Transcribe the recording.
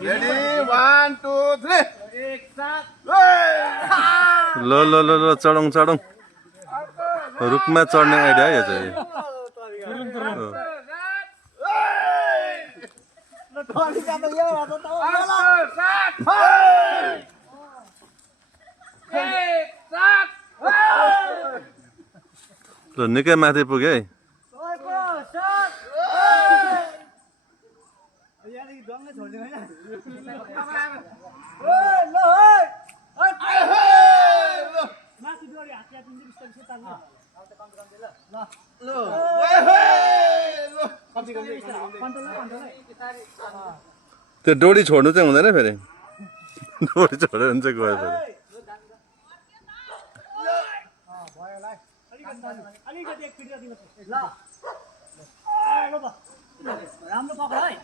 Ready? 1, 2, 3. ल ल ल ल चढौँ चढौँ रुखमा चढ्ने आइडिया है यो चाहिँ ल निकै माथि पुग्यो है त्यो डोरी छोड्नु चाहिँ हुँदैन फेरि डोरी छोडेर भने चाहिँ गयो फेरि राम्रो पक्र है